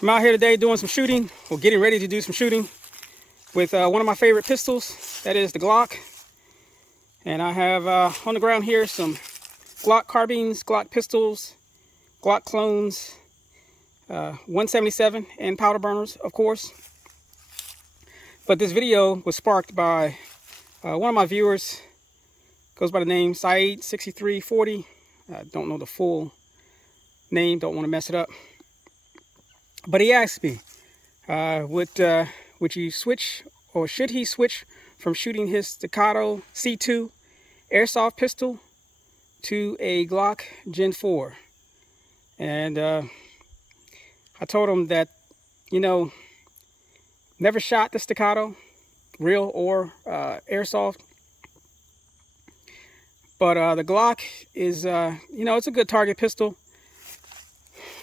I'm out here today doing some shooting, or getting ready to do some shooting with one of my favorite pistols, that is the Glock. And I have on the ground here some Glock carbines, Glock pistols, Glock clones, 177 and powder burners, of course. But this video was sparked by one of my viewers, goes by the name Saeed6340. I don't know the full name, don't want to mess it up. But he asked me, would you switch, or should he switch from shooting his Staccato C2 airsoft pistol to a Glock Gen4? And I told him that, you know, never shot the Staccato, real or airsoft. But the Glock is, you know, it's a good target pistol.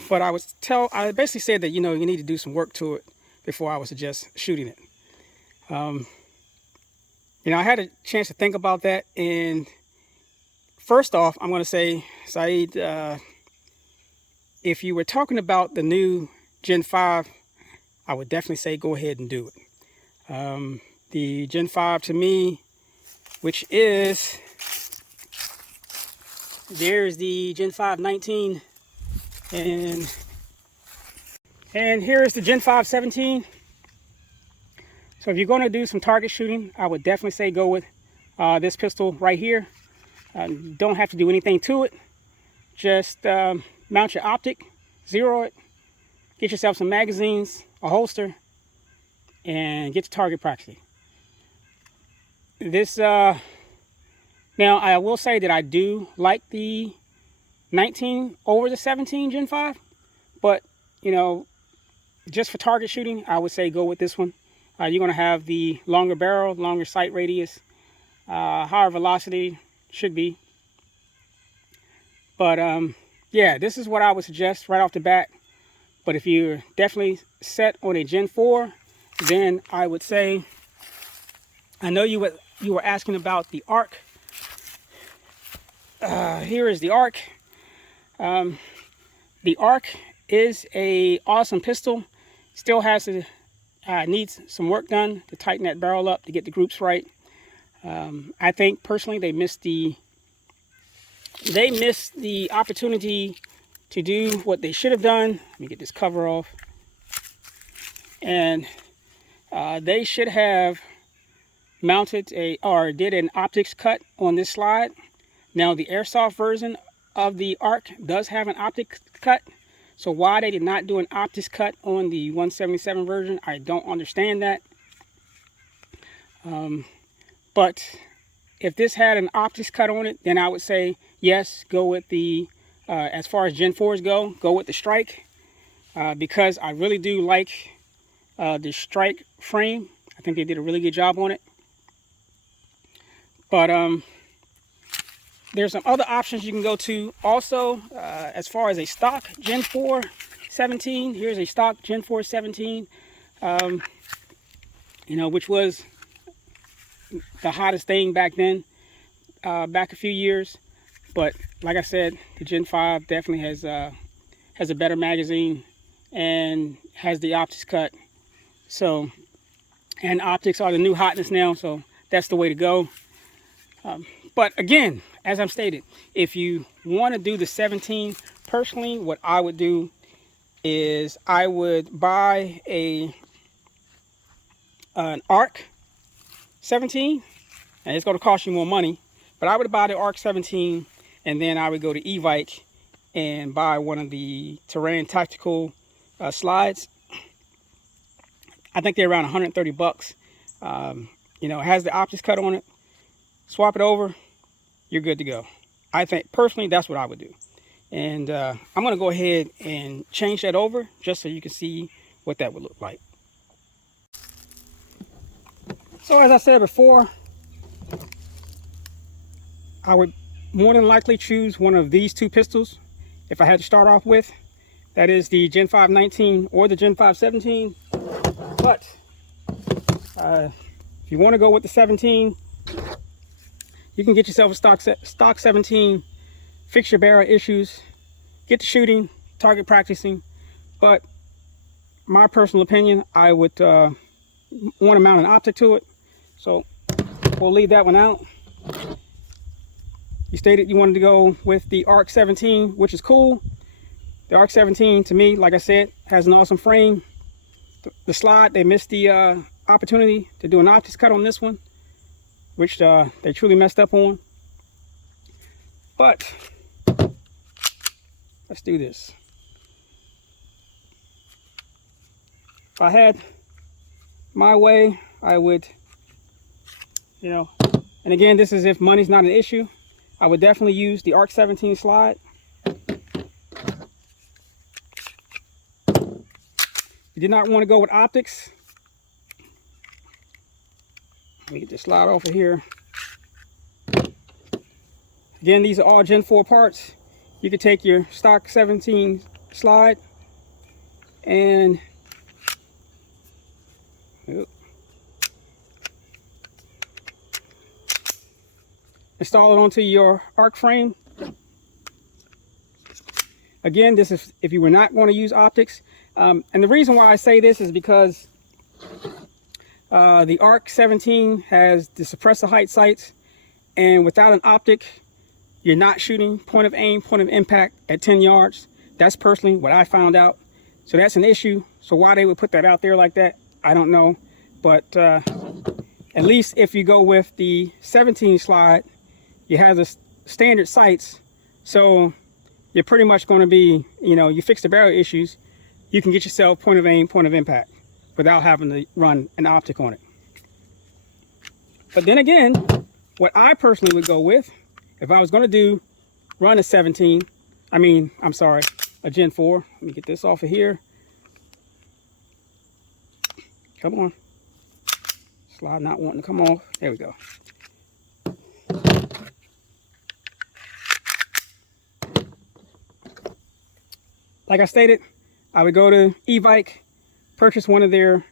But I basically said that, you know, you need to do some work to it before I would suggest shooting it. You know, I had a chance to think about that. And first off, I'm going to say, Saeed, if you were talking about the new Gen 5, I would definitely say go ahead and do it. The Gen 5 to me, which is, there's the Gen 5 19. And here's the Gen 5 17. So if you're going to do some target shooting, I would definitely say go with this pistol right here. Don't have to do anything to it. Just mount your optic, zero it, get yourself some magazines, a holster, and get to target practicing. This now I will say that I do like the 19 over the 17 Gen 5, but you know, just for target shooting, I would say go with this one. You're going to have the longer barrel, longer sight radius, higher velocity should be. But yeah, this is what I would suggest right off the bat. But if you're definitely set on a Gen 4, then I would say, I know you were asking about the ARC. Here is the ARC. The ARC is a awesome pistol. Still has to needs some work done to tighten that barrel up to get the groups right. I think personally they missed the opportunity to do what they should have done. Let me get this cover off. And they should have mounted did an optics cut on this slide. Now the airsoft version of the ARC does have an optic cut, so why they did not do an optics cut on the 177 version, I don't understand that. But if this had an optics cut on it, then I would say yes, go with the as far as Gen 4s go with the Strike, because I really do like the Strike frame. I think they did a really good job on it. But there's some other options you can go to also, as far as a stock Gen 4 17. Here's a stock Gen 4 17, you know, which was the hottest thing back then, back a few years. But like I said, the Gen 5 definitely has a better magazine and has the optics cut. So, and optics are the new hotness now, so that's the way to go. But again, as I'm stated, if you want to do the 17, personally, what I would do is I would buy an ARC 17, and it's going to cost you more money, but I would buy the ARC 17, and then I would go to Evike and buy one of the Taran Tactical slides. I think they're around 130 bucks. You know, it has the optics cut on it. Swap it over, you're good to go. I think personally that's what I would do. And I'm going to go ahead and change that over just so you can see what that would look like. So as I said before, I would more than likely choose one of these two pistols if I had to start off with. That is the Gen 5 19 or the Gen 5 17. But if you want to go with the 17, you can get yourself a stock 17, fix your barrel issues, get to shooting, target practicing. But my personal opinion, I would want to mount an optic to it. So we'll leave that one out. You stated you wanted to go with the ARC 17, which is cool. The ARC 17, to me, like I said, has an awesome frame. The slide, they missed the opportunity to do an optics cut on this one, which they truly messed up on. But let's do this. If I had my way, I would, you know, and again, this is if money's not an issue, I would definitely use the ARC 17 slide. If you did not want to go with optics, let me get this slide off of here. Again, these are all Gen 4 parts. You could take your stock 17 slide and install it onto your ARC frame. Again, this is if you were not going to use optics. And the reason why I say this is because the ARC 17 has the suppressor height sights, and without an optic, you're not shooting point of aim, point of impact at 10 yards. That's personally what I found out. So that's an issue. So why they would put that out there like that, I don't know. But at least if you go with the 17 slide, you have the standard sights. So you're pretty much going to be, you know, you fix the barrel issues, you can get yourself point of aim, point of impact without having to run an optic on it. But then again, what I personally would go with, if I was going to run a 17, a Gen 4. Let me get this off of here. Come on. Slide not wanting to come off. There we go. Like I stated, I would go to e-bike, purchase one of their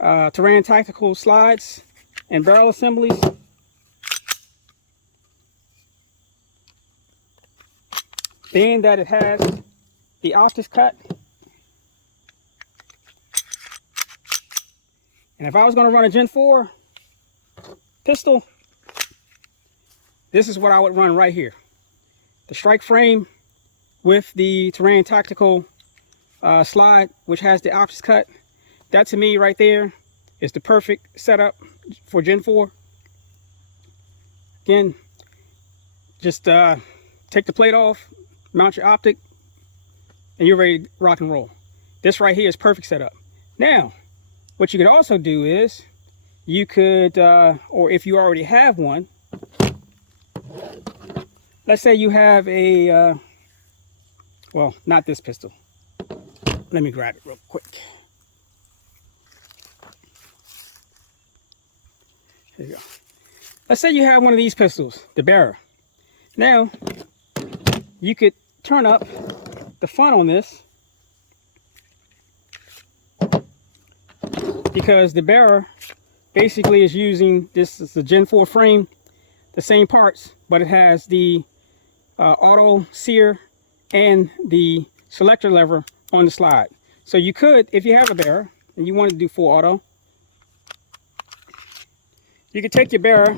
Taran Tactical slides and barrel assemblies. Being that it has the optics cut, and if I was going to run a Gen 4 pistol, this is what I would run right here. The strike frame with the Taran Tactical slide, which has the optics cut. That to me right there is the perfect setup for Gen 4. Again, just take the plate off, mount your optic, and you're ready to rock and roll. This right here is perfect setup. Now, what you could also do is, you could, or if you already have one, let's say you have a, well, not this pistol. Let me grab it real quick. Here you go. Let's say you have one of these pistols, the bearer. Now, you could turn up the front on this, because the bearer basically is using, this is the Gen 4 frame, the same parts, but it has the auto sear and the selector lever on the slide. So you could, if you have a bearer and you want to do full auto, you could take your bearer,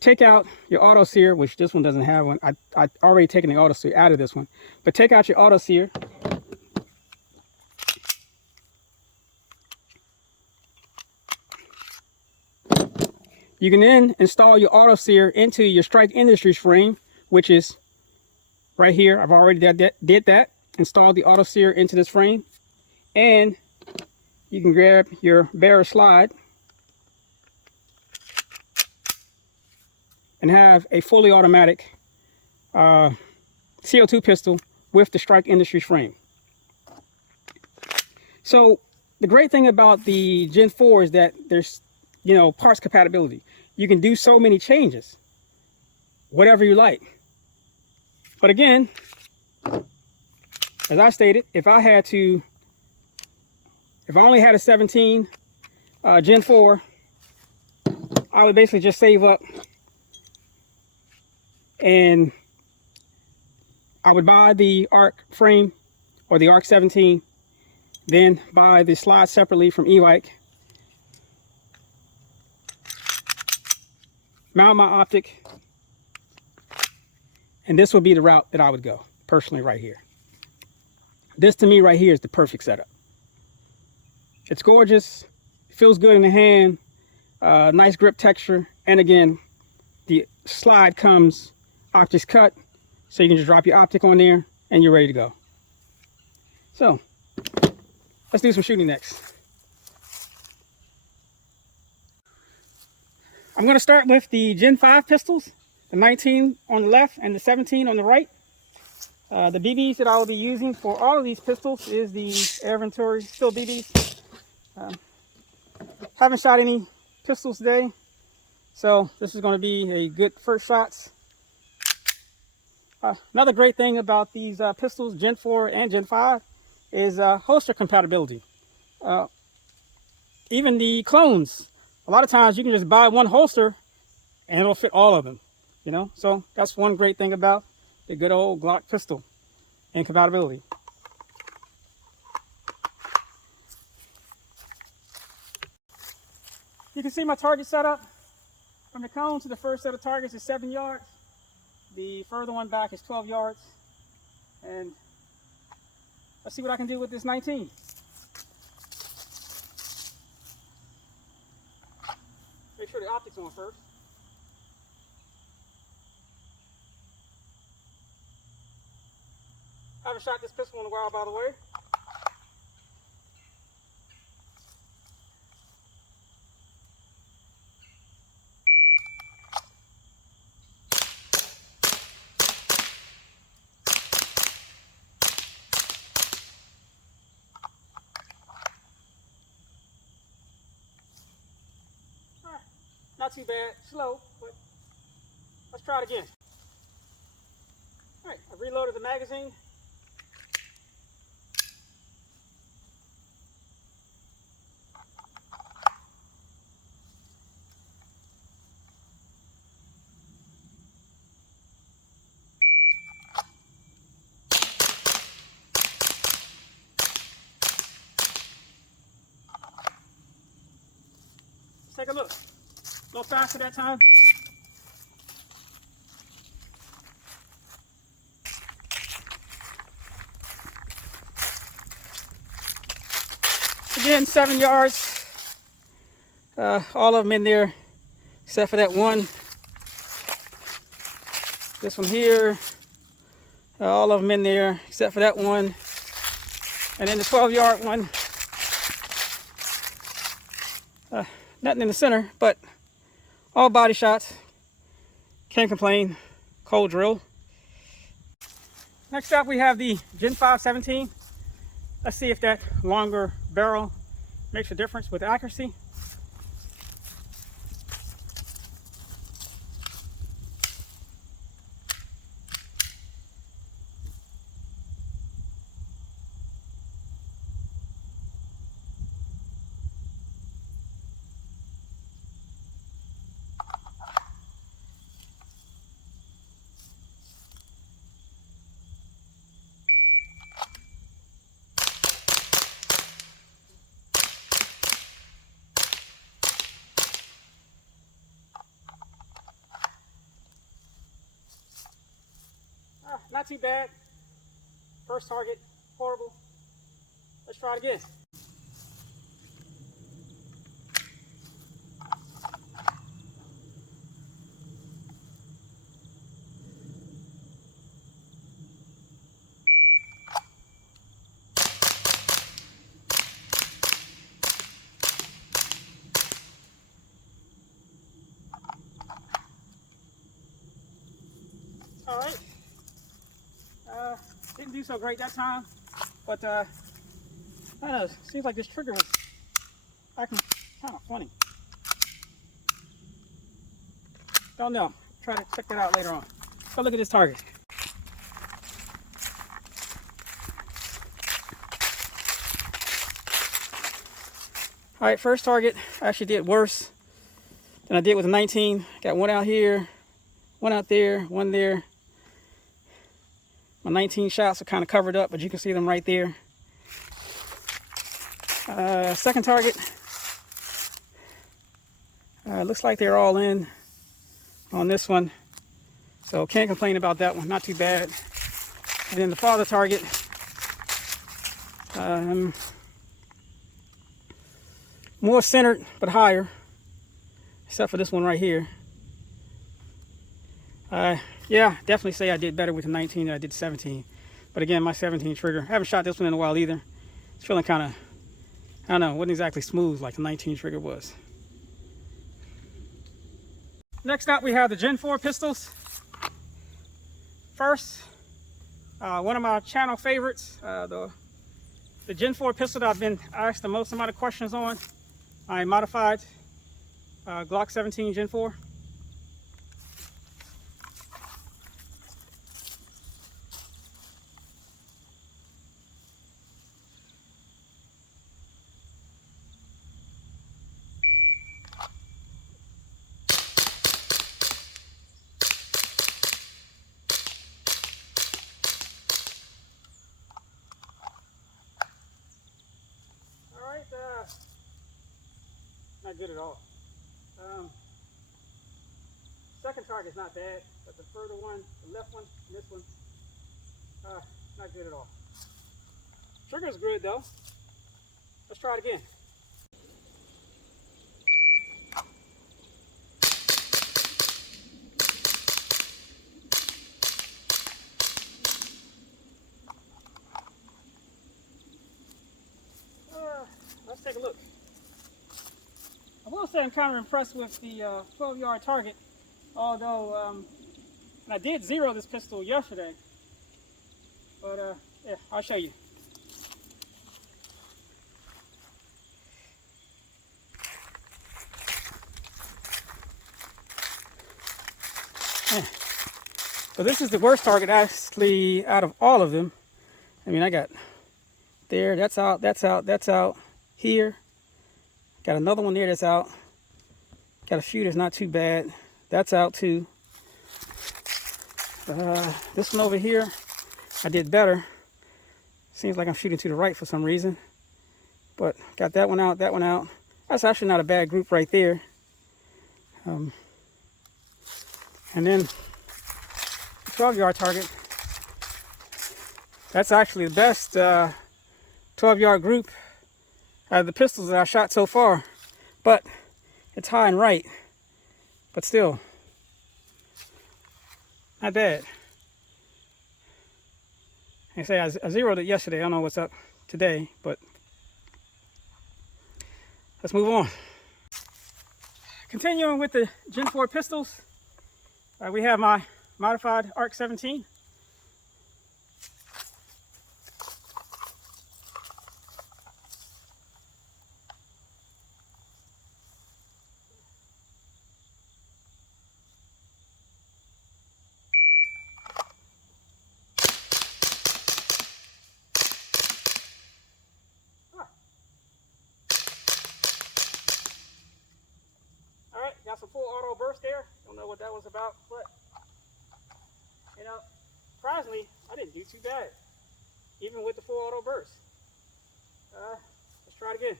take out your auto sear, which this one doesn't have one. I already taken the auto sear out of this one, but take out your auto sear. You can then install your auto sear into your Strike Industries frame, which is right here. I've already did that. Installed the auto sear into this frame, and you can grab your bearer slide and have a fully automatic CO2 pistol with the Strike Industries frame. So the great thing about the Gen 4 is that there's, you know, parts compatibility. You can do so many changes, whatever you like. But again, as I stated, if I only had a 17 Gen 4, I would basically just save up and I would buy the ARC frame or the ARC 17 Then buy the slide separately from e-bike. Mount my optic. And this would be the route that I would go, personally, right here. This, to me, right here is the perfect setup. It's gorgeous. Feels good in the hand. Nice grip texture. And again, the slide comes optics cut. So you can just drop your optic on there and you're ready to go. So, let's do some shooting next. I'm going to start with the Gen 5 pistols. The 19 on the left and the 17 on the right. The BBs that I will be using for all of these pistols is the Air Venturi Steel BBs. Haven't shot any pistols today, so this is going to be a good first shots. Another great thing about these pistols, Gen 4 and Gen 5, is holster compatibility. Even the clones, a lot of times you can just buy one holster and it'll fit all of them, you know? So that's one great thing about the good old Glock pistol and compatibility. You can see my target setup. From the cone to the first set of targets is 7 yards. The further one back is 12 yards. And let's see what I can do with this 19. Make sure the optic's on first. I haven't shot this pistol in a while, by the way. Not too bad, slow, but let's try it again. All right, I reloaded the magazine. Let's take a look. A little faster that time. Again, 7 yards. All of them in there, except for that one. This one here. All of them in there, except for that one. And then the 12-yard one. Nothing in the center, but all body shots. Can't complain. Cold drill. Next up, we have the Gen 5 17. Let's see if that longer barrel makes a difference with accuracy. Not too bad. First target, horrible. Let's try it again. All right. Didn't do so great that time, but I don't know, seems like this trigger was acting kind of funny. Don't know. Try to check that out later on. Go look at this target. All right, first target, I actually did worse than I did with the 19. Got one out here, one out there, one there. My 19 shots are kind of covered up, but you can see them right there. Second target. Looks like they're all in on this one, so can't complain about that one. Not too bad. And then the farther target, more centered but higher, except for this one right here. Yeah, definitely say I did better with the 19 than I did 17. But again, my 17 trigger, I haven't shot this one in a while either. It's feeling kind of, I don't know, wasn't exactly smooth like the 19 trigger was. Next up, we have the Gen 4 pistols. First, one of my channel favorites, the Gen 4 pistol that I've been asked the most amount of questions on. I modified Glock 17 Gen 4. Not good at all. Second target's not bad, but the further one, the left one, and this one, not good at all. Trigger's good though. Let's try it again. Let's take a look. I will say I'm kind of impressed with the 12-yard target, although and I did zero this pistol yesterday, but yeah, I'll show you. So this is the worst target actually out of all of them. I mean, I got there, that's out, that's out, that's out, here. Got another one there that's out. Got a few that's not too bad. That's out too. This one over here, I did better. Seems like I'm shooting to the right for some reason. But got that one out, that one out. That's actually not a bad group right there. And then the 12-yard target. That's actually the best 12-yard group out of the pistols that I shot so far. But it's high and right. But still, not bad. Like I say, I zeroed it yesterday. I don't know what's up today, but let's move on. Continuing with the Gen 4 pistols, we have my modified ARC 17. Got some full auto burst there. Don't know what that was about, but you know, surprisingly, I didn't do too bad, even with the full auto burst. Let's try it again.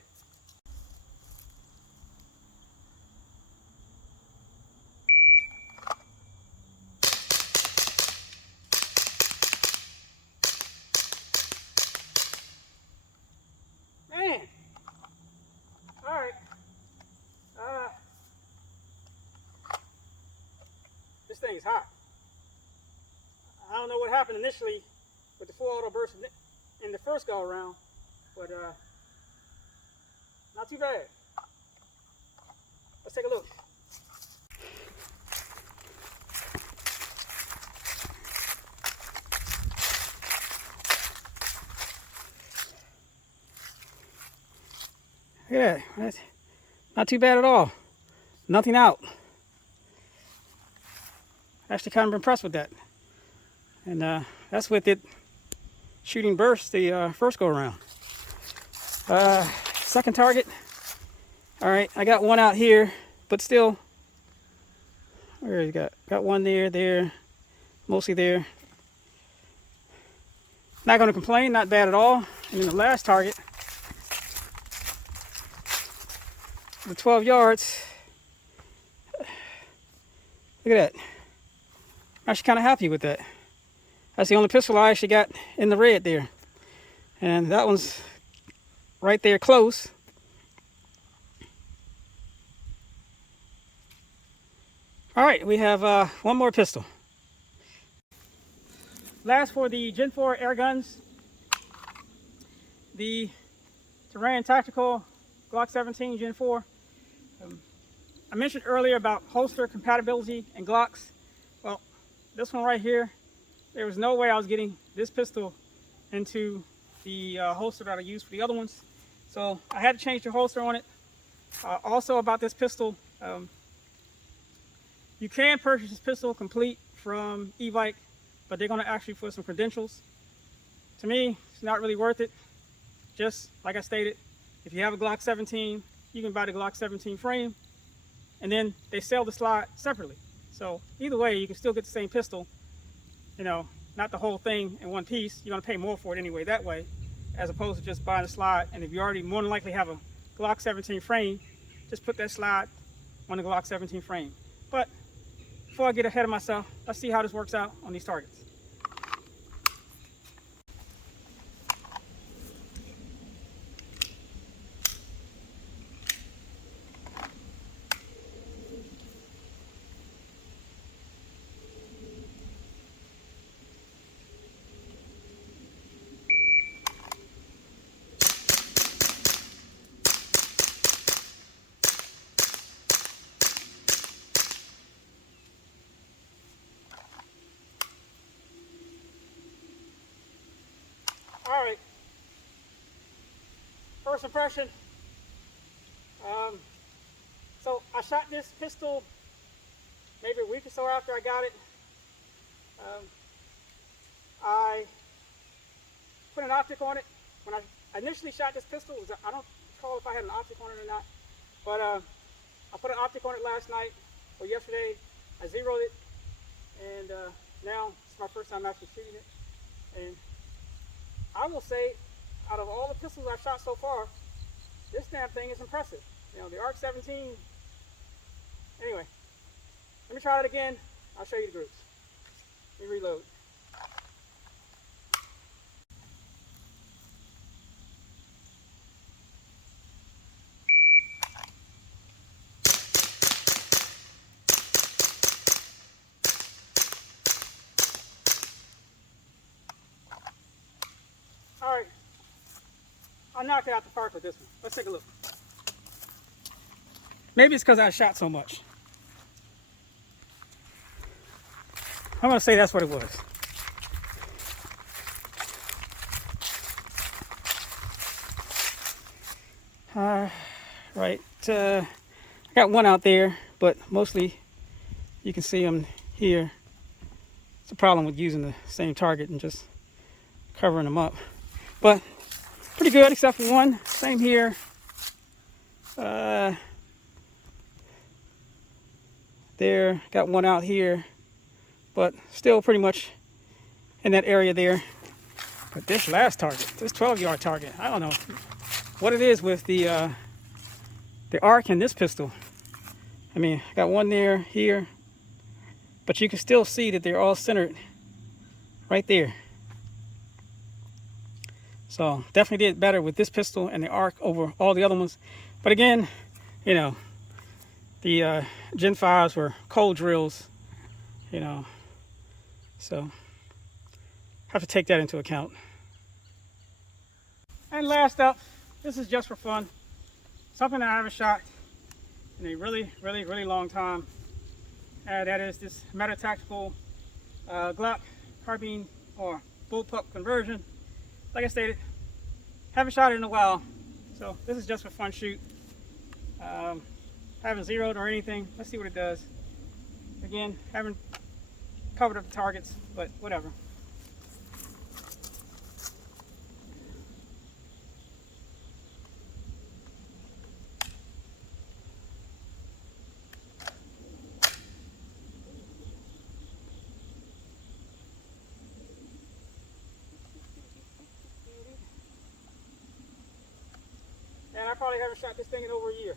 Man, all right. This thing is hot. I don't know what happened initially with the full auto burst in the first go around, but not too bad. Let's take a look. Yeah, that's not too bad at all. Nothing out. Actually kind of impressed with that. And that's with it shooting burst the first go around. Second target. All right, I got one out here, but still, where you got one there, mostly there. Not going to complain, not bad at all. And then the last target, the 12 yards. Look at that. I'm actually kind of happy with that. That's the only pistol I actually got in the red there. And that one's right there close. All right, we have one more pistol. Last for the Gen 4 air guns, the Taran Tactical Glock 17 Gen 4. I mentioned earlier about holster compatibility and Glocks. Well, this one right here, there was no way I was getting this pistol into the holster that I used for the other ones. So I had to change the holster on it. Also about this pistol, you can purchase this pistol complete from e-bike, but they're going to ask you for some credentials. To me, it's not really worth it. Just like I stated, if you have a Glock 17, you can buy the Glock 17 frame, and then they sell the slide separately. So either way, you can still get the same pistol, you know, not the whole thing in one piece. You're going to pay more for it anyway that way, as opposed to just buying the slide. And if you already more than likely have a Glock 17 frame, just put that slide on the Glock 17 frame. But before I get ahead of myself, let's see how this works out on these targets. All right, first impression. So I shot this pistol maybe a week or so after I got it. I put an optic on it. When I initially shot this pistol, I don't recall if I had an optic on it or not, but I put an optic on it last night or yesterday. I zeroed it, and now it's my first time actually shooting it. And I will say, out of all the pistols I've shot so far, this damn thing is impressive. You know, the ARC 17. Anyway, let me try it again. I'll show you the groups. Let me reload. All right, I knocked it out the park with this one. Let's take a look. Maybe it's because I shot so much. I'm going to say that's what it was. Right, I got one out there, but mostly you can see them here. It's a problem with using the same target and just covering them up. But pretty good except for one. Same here. There, got one out here, but still pretty much in that area there. But this last target, this 12-yard target, I don't know what it is with the arc in this pistol. I mean, I got one there, here, but you can still see that they're all centered right there. So definitely did better with this pistol and the arc over all the other ones. But again, you know, the Gen 5s were cold drills, you know, so have to take that into account. And last up, this is just for fun, something that I haven't shot in a really long time. That is this Umarex Tactical Glock carbine or bullpup conversion. Like I stated, haven't shot it in a while, so this is just for fun shoot. Haven't zeroed or anything. Let's see what it does. Again, haven't covered up the targets, but whatever. And I probably haven't shot this thing in over a year.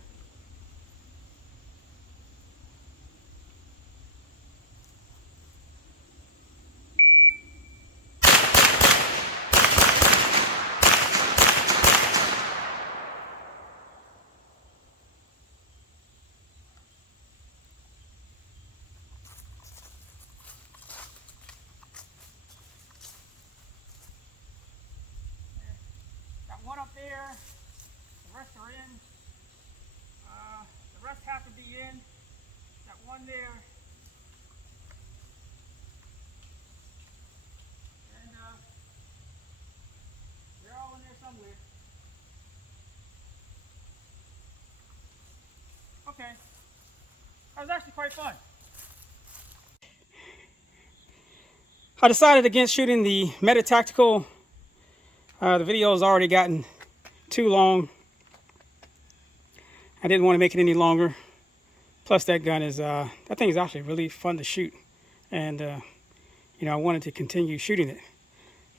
there. The rest are in. The rest have to be in. Got one there. And they're all in there somewhere. Okay. That was actually quite fun. I decided against shooting the Meta Tactical. The video has already gotten too long. I didn't want to make it any longer. Plus, that gun is, that thing is actually really fun to shoot. And, you know, I wanted to continue shooting it.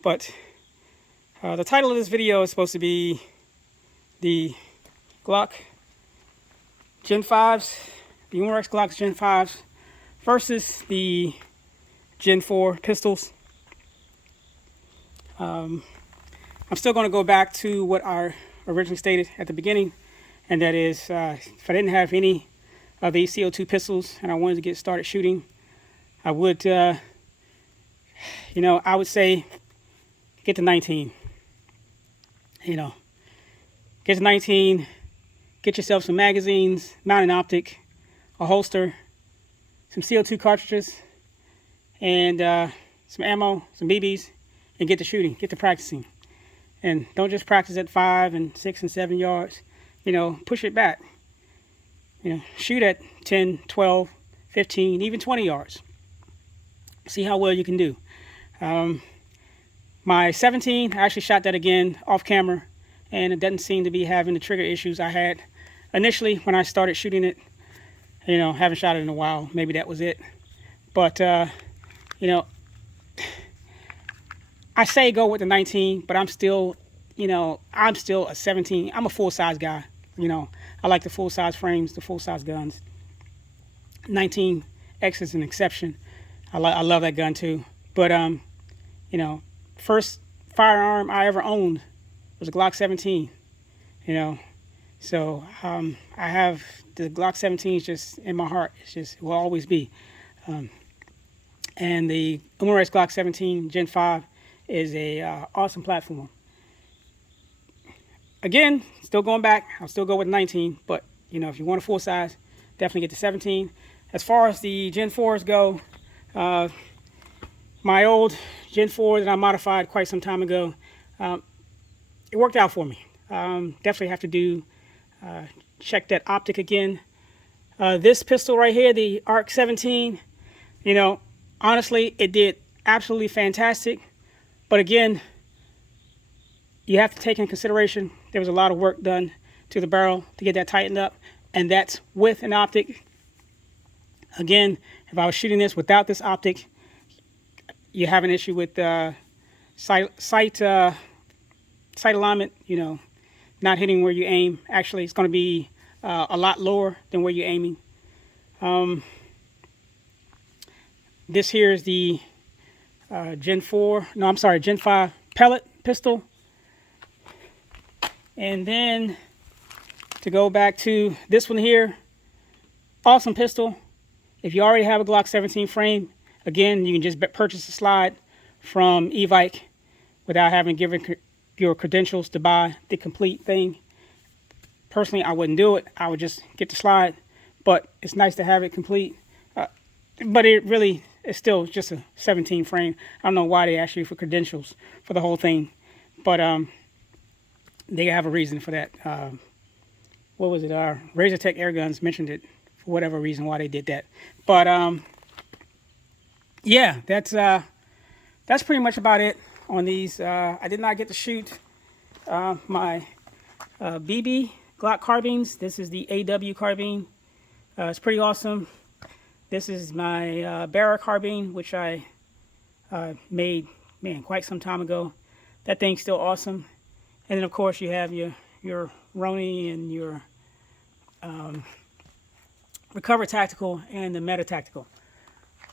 But the title of this video is supposed to be the Glock Gen5s, the Umarex Glock Gen5s versus the Gen4 pistols. I'm still going to go back to what I originally stated at the beginning, and that is if I didn't have any of these CO2 pistols and I wanted to get started shooting, I would, you know, I would say get to 19. You know, get to 19, get yourself some magazines, mounting optic, a holster, some CO2 cartridges, and some ammo, some BBs, and get to shooting, get to practicing. And don't just practice at 5 and 6 and 7 yards. You know, push it back. You know, shoot at 10, 12, 15, even 20 yards. See how well you can do. My 17, I actually shot that again off camera, and it doesn't seem to be having the trigger issues I had initially when I started shooting it. You know, haven't shot it in a while. Maybe that was it. But, you know, I say go with the 19, but I'm still, you know, I'm still a 17. I'm a full-size guy. You know, I like the full-size frames, the full-size guns. 19X is an exception. I love that gun too. But, you know, first firearm I ever owned was a Glock 17. You know, so I have the Glock 17s just in my heart. It's just, it will always be. And the Umarex Glock 17 Gen 5 is a awesome platform. Again, still going back, I'll still go with 19, but you know, if you want a full size, definitely get the 17. As far as the Gen 4s go, my old Gen 4 that I modified quite some time ago, it worked out for me. Definitely have to do check that optic again. This pistol right here, the ARC 17, you know, honestly, it did absolutely fantastic. But again, you have to take into consideration there was a lot of work done to the barrel to get that tightened up, and that's with an optic. Again, if I was shooting this without this optic, you have an issue with sight alignment, you know, not hitting where you aim. Actually, it's going to be a lot lower than where you're aiming. This here is the Gen 5 pellet pistol. And then to go back to this one here, awesome pistol. If you already have a Glock 17 frame, again, you can just purchase a slide from Evike without having given your credentials to buy the complete thing. Personally, I wouldn't do it. I would just get the slide, but it's nice to have it complete. But it really is still just a 17 frame. I don't know why they ask you for credentials for the whole thing, but they have a reason for that. What was it? Razor Tech Air Guns mentioned it for whatever reason why they did that. But yeah, that's pretty much about it on these. I did not get to shoot my BB Glock carbines. This is the AW carbine. It's pretty awesome. This is my Barra carbine, which I made, man, quite some time ago. That thing's still awesome. And then, of course, you have your Roni and your Recover Tactical and the Meta Tactical.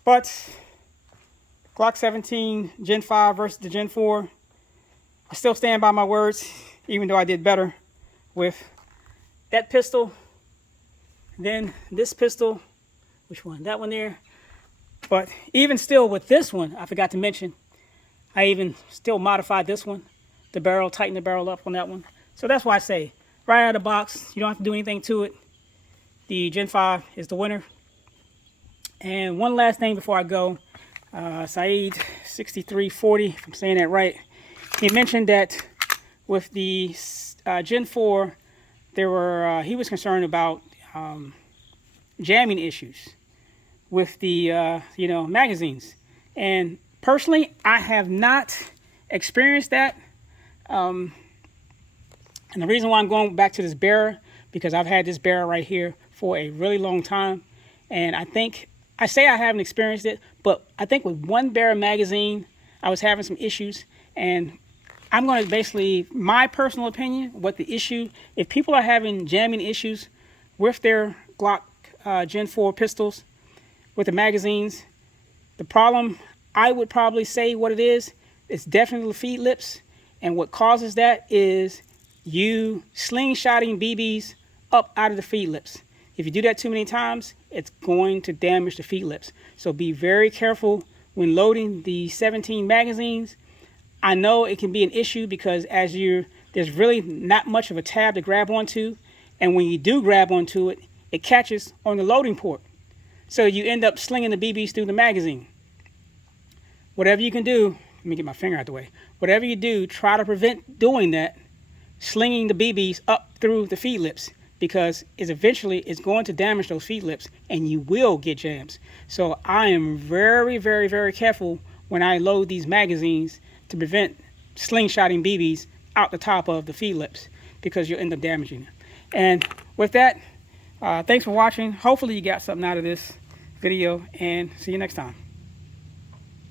But Glock 17 Gen 5 versus the Gen 4, I still stand by my words, even though I did better with that pistol than this pistol. Which one? That one there. But even still with this one, I forgot to mention, I even still modified this one. The barrel, tightened the barrel up on that one. So that's why I say, right out of the box, you don't have to do anything to it. The Gen 5 is the winner. And one last thing before I go, Saeed 6340, if I'm saying that right, he mentioned that with the Gen 4, he was concerned about jamming issues with the magazines. And personally, I have not experienced that. And the reason why I'm going back to this barrel, because I've had this barrel right here for a really long time. And I say I haven't experienced it, but I think with one barrel magazine, I was having some issues. And I'm going to basically, my personal opinion, what the issue, if people are having jamming issues with their Glock Gen 4 pistols, with the magazines, the problem, I would probably say what it is, it's definitely feed lips. And what causes that is you slingshotting BBs up out of the feed lips. If you do that too many times, it's going to damage the feed lips. So be very careful when loading the 17 magazines. I know it can be an issue because there's really not much of a tab to grab onto. And when you do grab onto it, it catches on the loading port. So you end up slinging the BBs through the magazine. Whatever you can do, let me get my finger out the way. Whatever you do, try to prevent doing that, slinging the BBs up through the feed lips, because eventually it's going to damage those feed lips and you will get jams. So I am very, very, very careful when I load these magazines to prevent slingshotting BBs out the top of the feed lips, because you'll end up damaging them. And with that, thanks for watching. Hopefully you got something out of this video, and see you next time.